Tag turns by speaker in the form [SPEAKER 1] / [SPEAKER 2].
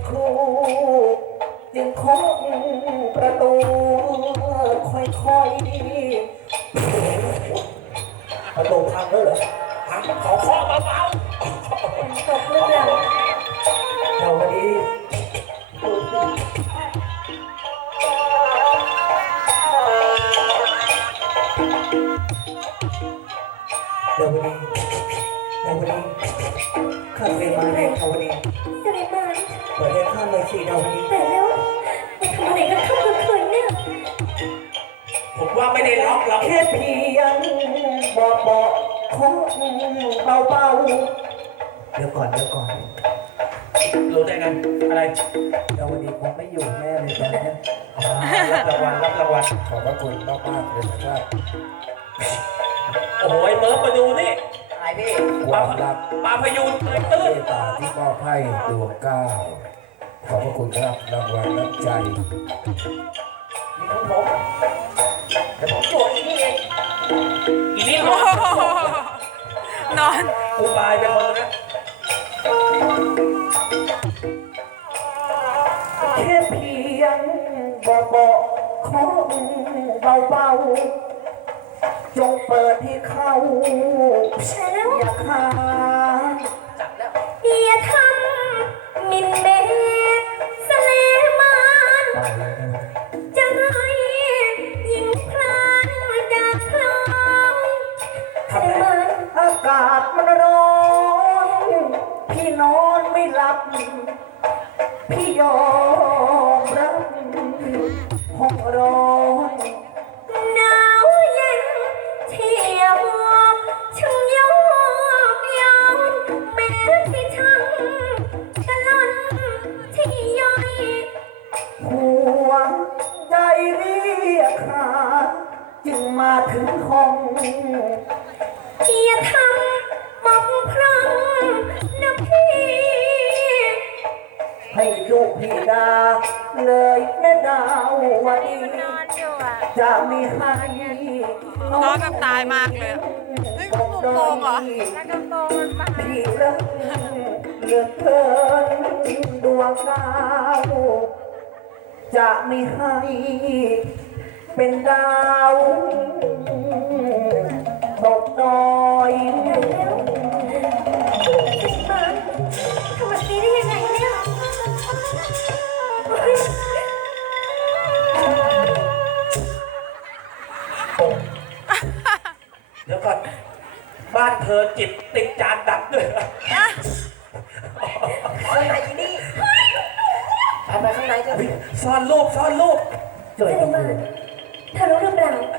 [SPEAKER 1] ครูจึงเคาะประตูค่อยๆประตูพังแล้วเหรอพังขอเคาะเบาๆตกเรื่องเราวันนี้ดาวดีดาวดีข้าเคยมาในดาวดี
[SPEAKER 2] เสด็จมา
[SPEAKER 1] เปิดให้ข้าเลยสิดาวดี
[SPEAKER 2] แต่แล้วไปทำอะไรกันค่ำคืนเนี่ย
[SPEAKER 3] ผมว่าไม่ได้ล็อกหรอก
[SPEAKER 1] แค่เพียงบอกของเบาๆเดี๋ยวก่อน
[SPEAKER 3] รู้ได้ไงอะไร
[SPEAKER 1] ดาวดีคงไม่อยู่แน่เลยนะ
[SPEAKER 3] รับรางวัล
[SPEAKER 4] ขอบพระคุณมากๆเลยนะครับ
[SPEAKER 3] โอ้โหไอ้เมิร์ฟมาดูนี่
[SPEAKER 1] อะไรพี่
[SPEAKER 4] ความรัก
[SPEAKER 3] ปลาพยูนเอ้ย
[SPEAKER 4] เม
[SPEAKER 3] ตื้น
[SPEAKER 4] ตตาที่มอบให้ดวงเก้าขอบพระคุณครับรางวัลน้ำใจ
[SPEAKER 1] นี่ของผมแต่ผมตัวอีนี่เอง
[SPEAKER 3] อีนี่
[SPEAKER 5] โอ้โหนอน
[SPEAKER 3] กูบายไปคนนะ
[SPEAKER 1] แค่เพียงบอกของเบาๆจงเปิดให้เข้า
[SPEAKER 2] ใช่แล้ว
[SPEAKER 1] อย่าค้าง
[SPEAKER 3] จับแล้ว
[SPEAKER 2] อย่าทำหมินเมสเลมาน
[SPEAKER 4] ตายแล้วนะ
[SPEAKER 2] จะให้ยิงพลานจากพลอยเสด็จมา
[SPEAKER 1] อากาศมันร้อนพี่นอนไม่หลับ พี่ยอมรับห้องร้อน
[SPEAKER 2] หนาวเย็นเที่ยวช่างยอกย้อนแม้ที่ช่างตะล่อนที่ย่อย
[SPEAKER 1] หัวใจเรียกหาจึงมาถึงห้อง
[SPEAKER 2] อย่าทำมองพร่องนะพี่
[SPEAKER 1] ให้ลูกพี่ดาเลยแม่ดาววันนี้จะมีให้
[SPEAKER 5] นอนแบบตายมากเลยอะเฮ้ยเขาโป่งๆเหรอ
[SPEAKER 1] พี่เลิกเหลือเกินดวงดาวจะมีให้เป็นดาวตกดอย
[SPEAKER 2] มาทำแบบนี้ได้ยังไงเนี่ย
[SPEAKER 3] เดี๋ยวก่อนบ้านเธอจิตติดจานดับด้วย
[SPEAKER 1] ข้างในนี่ไปข้างในเถอะ
[SPEAKER 3] ซ่อนรูป
[SPEAKER 1] เจอตำรวจ